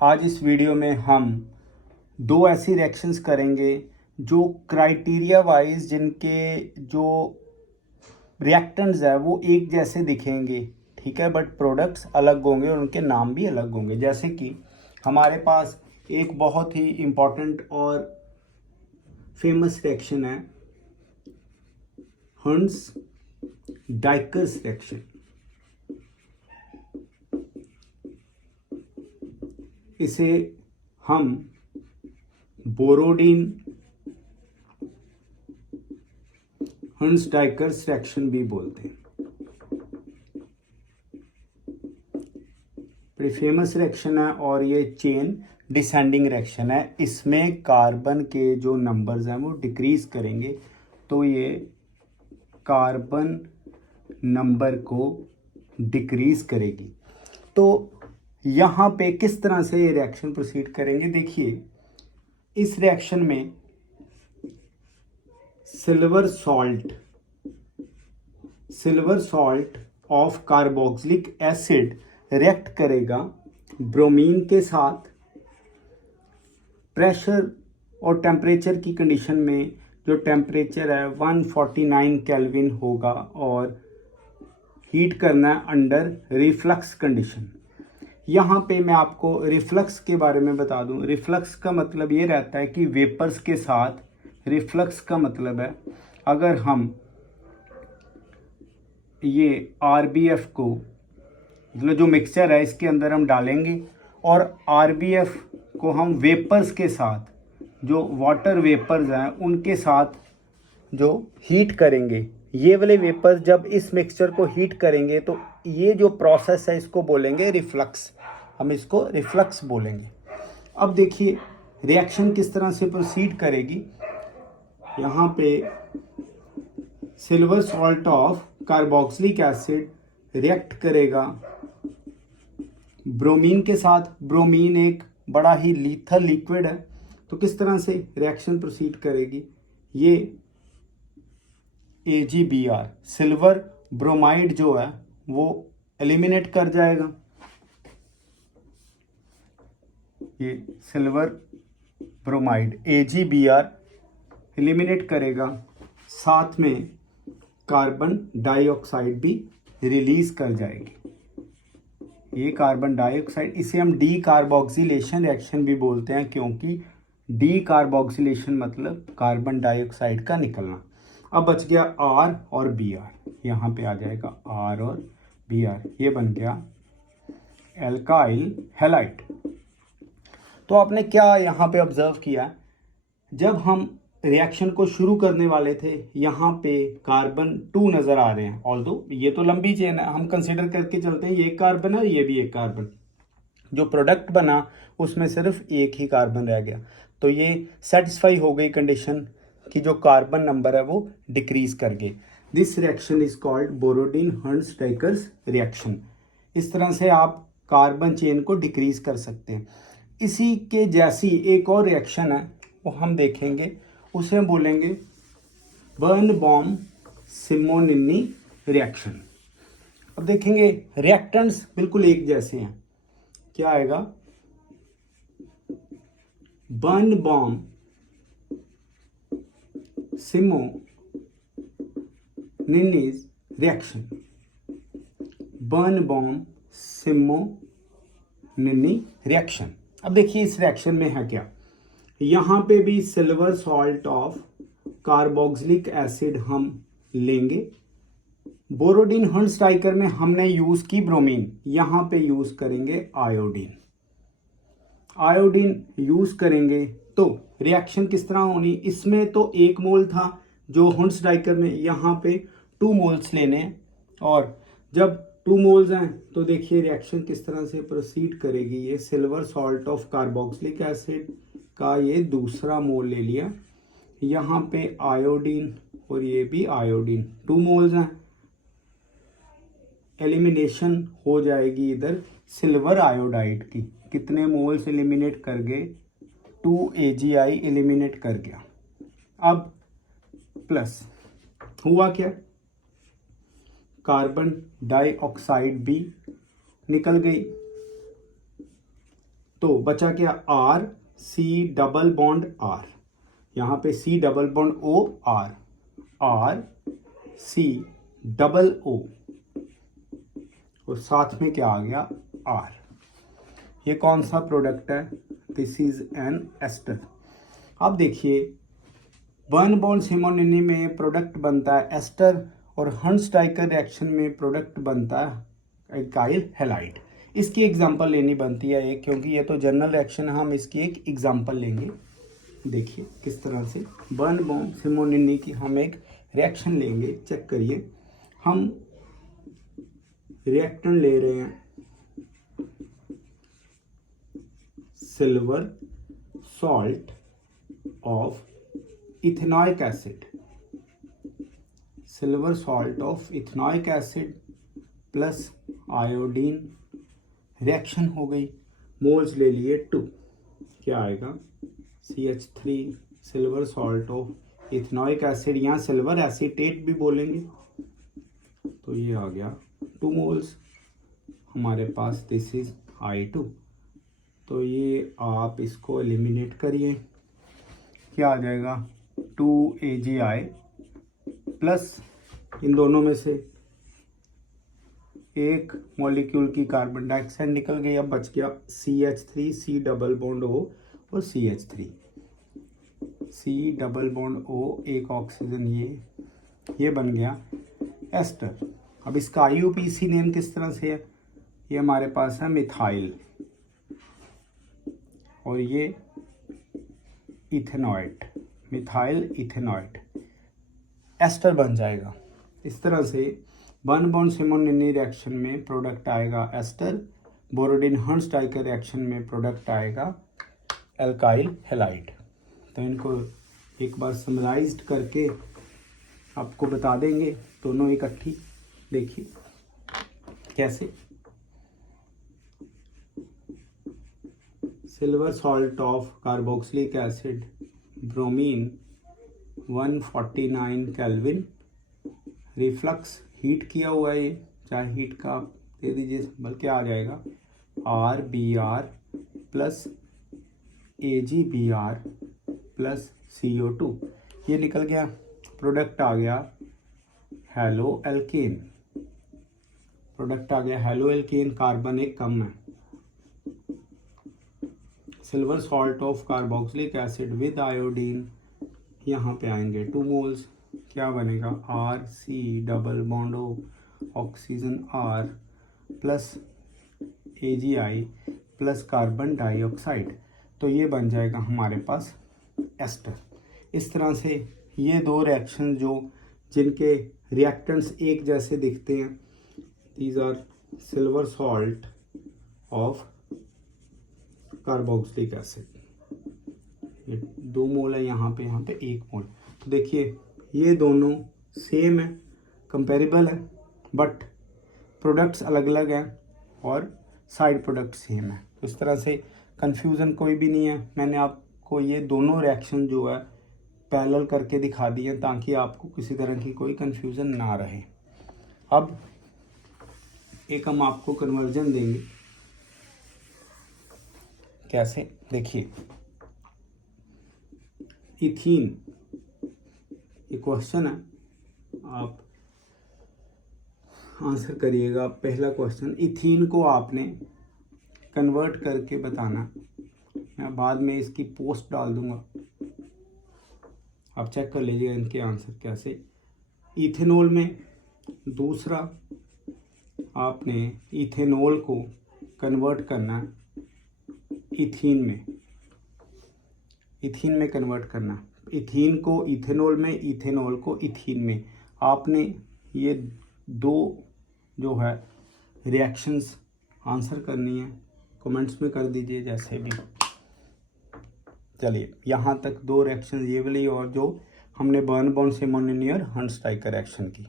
आज इस वीडियो में हम दो ऐसी रिएक्शंस करेंगे जो क्राइटेरिया वाइज जिनके जो रिएक्टेंट्स है वो एक जैसे दिखेंगे, ठीक है, बट प्रोडक्ट्स अलग होंगे और उनके नाम भी अलग होंगे। जैसे कि हमारे पास एक बहुत ही इम्पॉर्टेंट और फेमस रिएक्शन है हर्न्स डाइकर्स रिएक्शन। इसे हम बोरोडीन हर्न्स डाइकर्स रिएक्शन भी बोलते हैं। बड़ी फेमस रिएक्शन है और ये चेन डिसेंडिंग रिएक्शन है। इसमें कार्बन के जो नंबर्स हैं वो डिक्रीज करेंगे, तो ये कार्बन नंबर को डिक्रीज करेगी। तो यहाँ पे किस तरह से ये रिएक्शन प्रोसीड करेंगे, देखिए इस रिएक्शन में silver salt of carboxylic acid react करेगा ब्रोमीन के साथ। प्रेशर और टेम्परेचर की कंडीशन में जो टेम्परेचर है 149 केल्विन होगा और हीट करना है अंडर रिफ्लक्स कंडीशन। यहाँ पे मैं आपको रिफ्लक्स के बारे में बता दूं। रिफ्लक्स का मतलब ये रहता है कि वेपर्स के साथ, रिफ्लक्स का मतलब है अगर हम ये RBF को, मतलब जो मिक्सचर है इसके अंदर हम डालेंगे और RBF को हम वेपर्स के साथ, जो वाटर वेपर्स हैं उनके साथ जो हीट करेंगे, ये वाले वेपर्स जब इस मिक्सचर को हीट करेंगे तो ये जो प्रोसेस है इसको बोलेंगे रिफ्लक्स। हम इसको रिफ्लक्स बोलेंगे। अब देखिए रिएक्शन किस तरह से प्रोसीड करेगी। यहाँ पे silver salt of carboxylic acid react करेगा ब्रोमीन के साथ। ब्रोमीन एक बड़ा ही लीथल लिक्विड है, तो किस तरह से रिएक्शन प्रोसीड करेगी, ये AgBr सिल्वर ब्रोमाइड जो है वो एलिमिनेट कर जाएगा। ये सिल्वर ब्रोमाइड AgBr एलिमिनेट करेगा, साथ में कार्बन डाइऑक्साइड भी रिलीज कर जाएगी। ये कार्बन डाइऑक्साइड, इसे हम डी कार्बोक्सिलेशन रिएक्शन भी बोलते हैं, क्योंकि डी कार्बोक्सिलेशन मतलब कार्बन डाइऑक्साइड का निकलना। अब बच गया R और Br, यहाँ पे आ जाएगा R और Br, ये बन गया एल्काइल हैलाइड। तो आपने क्या यहाँ पे ऑब्जर्व किया, जब हम रिएक्शन को शुरू करने वाले थे यहाँ पे कार्बन 2 नज़र आ रहे हैं। ऑल्दो ये तो लंबी चेन है, हम कंसिडर करके चलते हैं ये एक कार्बन है और ये भी एक कार्बन। जो प्रोडक्ट बना उसमें सिर्फ एक ही कार्बन रह गया, तो ये सेटिस्फाई हो गई कंडीशन कि जो कार्बन नंबर है वो डिक्रीज कर गए। This reaction is called Borodin Hunsdiecker reaction. इस तरह से आप कार्बन चेन को डिक्रीज कर सकते हैं। इसी के जैसी एक और रिएक्शन है वो हम देखेंगे, उसे हम बोलेंगे बर्नबॉम सिमोनिनी रिएक्शन। अब देखेंगे रिएक्टेंट्स बिल्कुल एक जैसे हैं। क्या आएगा, Birnbaum Simonini's reaction. Birnbaum Simonini reaction. अब देखिए इस रिएक्शन में है क्या, यहाँ पे भी silver salt of carboxylic acid हम लेंगे। बोरोडीन हर्न्स डाइकर में हमने यूज की ब्रोमीन, यहाँ पे यूज करेंगे आयोडीन। आयोडीन यूज करेंगे तो रिएक्शन किस तरह होनी, इसमें तो 1 मोल था जो हर्न्स डाइकर में, यहाँ पे 2 मोल्स लेने हैं। और जब 2 मोल्स हैं तो देखिए रिएक्शन किस तरह से प्रोसीड करेगी। ये silver salt of carboxylic acid का ये दूसरा मोल ले लिया, यहाँ पे आयोडीन और ये भी आयोडीन, 2 मोल्स हैं। एलिमिनेशन हो जाएगी इधर सिल्वर आयोडाइड की, कितने मोल्स एलिमिनेट कर गए, 2 AgI एलिमिनेट कर गया। अब प्लस हुआ क्या, कार्बन डाइऑक्साइड भी निकल गई। तो बचा क्या, R C double bond R, यहाँ पे C double bond O R, R C double O और साथ में क्या आ गया R। ये कौन सा प्रोडक्ट है, दिस इज एन एस्टर। अब देखिए वन बॉन्ड सिमोनिनी में प्रोडक्ट बनता है एस्टर और हर्ट्ज-डाइकर रिएक्शन में प्रोडक्ट बनता है एल्काइल हैलाइड। इसकी एग्जांपल लेनी बनती है एक, क्योंकि ये तो जनरल रिएक्शन है, हम इसकी एक एग्जांपल लेंगे। देखिए किस तरह से वन बॉन्ड सिमोनिनी की हम एक रिएक्शन लेंगे। चेक करिए, हम रिएक्टेंट ले रहे हैं silver salt of ethanoic acid, silver salt of ethanoic acid plus iodine, reaction हो गई, मोल्स ले लिए 2, क्या आएगा CH3 silver salt of ethanoic acid, यहाँ सिल्वर एसीटेट भी बोलेंगे, तो ये आ गया 2 मोल्स हमारे पास, दिस इज I2। तो ये आप इसको एलिमिनेट करिए, क्या आ जाएगा 2 AgI प्लस इन दोनों में से एक मॉलिक्यूल की कार्बन डाइऑक्साइड निकल गई, अब बच गया CH3 C double bond O और CH3 C double bond O, एक ऑक्सीजन, ये बन गया एस्टर। अब इसका IUPAC नेम किस तरह से है, ये हमारे पास है मिथाइल और ये इथेनॉइट, मिथाइल इथेनॉइट, एस्टर बन जाएगा। इस तरह से वन बॉन्ड सिमोनिनी रिएक्शन में प्रोडक्ट आएगा एस्टर, बोरोडिन हर्ट्ज-डाइकर रिएक्शन में प्रोडक्ट आएगा एल्काइल हैलाइड। तो इनको एक बार समराइज्ड करके आपको बता देंगे दोनों इकट्ठी। देखिए कैसे, silver salt of carboxylic acid bromine 149 kelvin, reflux heat किया हुआ है, ये चाहे हीट का दे दीजिए, बल्कि आ जाएगा RBr plus AgBr plus CO2, ये निकल गया, प्रोडक्ट आ गया हेलो एल्केन, प्रोडक्ट आ गया हेलो एल्केन, कार्बन एक कम है। Silver salt of carboxylic acid with iodine, यहाँ पे आएंगे 2 मोल्स, क्या बनेगा RC double bond O oxygen R plus AgI plus carbon dioxide, तो ये बन जाएगा हमारे पास एस्टर। इस तरह से ये दो रिएक्शन जो जिनके रिएक्टेंट्स एक जैसे दिखते हैं, these are silver salt of carboxylic acid, ये 2 मोल है, यहाँ पे 1 मोल। तो देखिए ये दोनों सेम है, कंपेरेबल है, बट प्रोडक्ट्स अलग अलग हैं और साइड प्रोडक्ट सेम है। तो इस तरह से कंफ्यूजन कोई भी नहीं है। मैंने आपको ये दोनों रिएक्शन जो है पैरेलल करके दिखा दिए ताकि आपको किसी तरह की कोई कंफ्यूजन ना रहे। अब एक हम आपको कन्वर्जन देंगे, कैसे देखिए, इथीन, ये क्वेश्चन है, आप आंसर करिएगा। पहला क्वेश्चन, इथीन को आपने कन्वर्ट करके बताना, मैं बाद में इसकी पोस्ट डाल दूंगा, आप चेक कर लीजिएगा इनके आंसर कैसे। इथेनॉल में, दूसरा आपने इथेनॉल को कन्वर्ट करना इथीन में, इथीन में कन्वर्ट करना, इथीन को इथेनॉल में, इथेनॉल को इथीन में। आपने ये दो जो है रिएक्शंस आंसर करनी है, कमेंट्स में कर दीजिए जैसे भी। चलिए यहाँ तक 2 रिएक्शन ये वाली और जो हमने बर्न बॉन्ड सिमोनिनी और हर्ट्ज-डाइकर रिएक्शन की।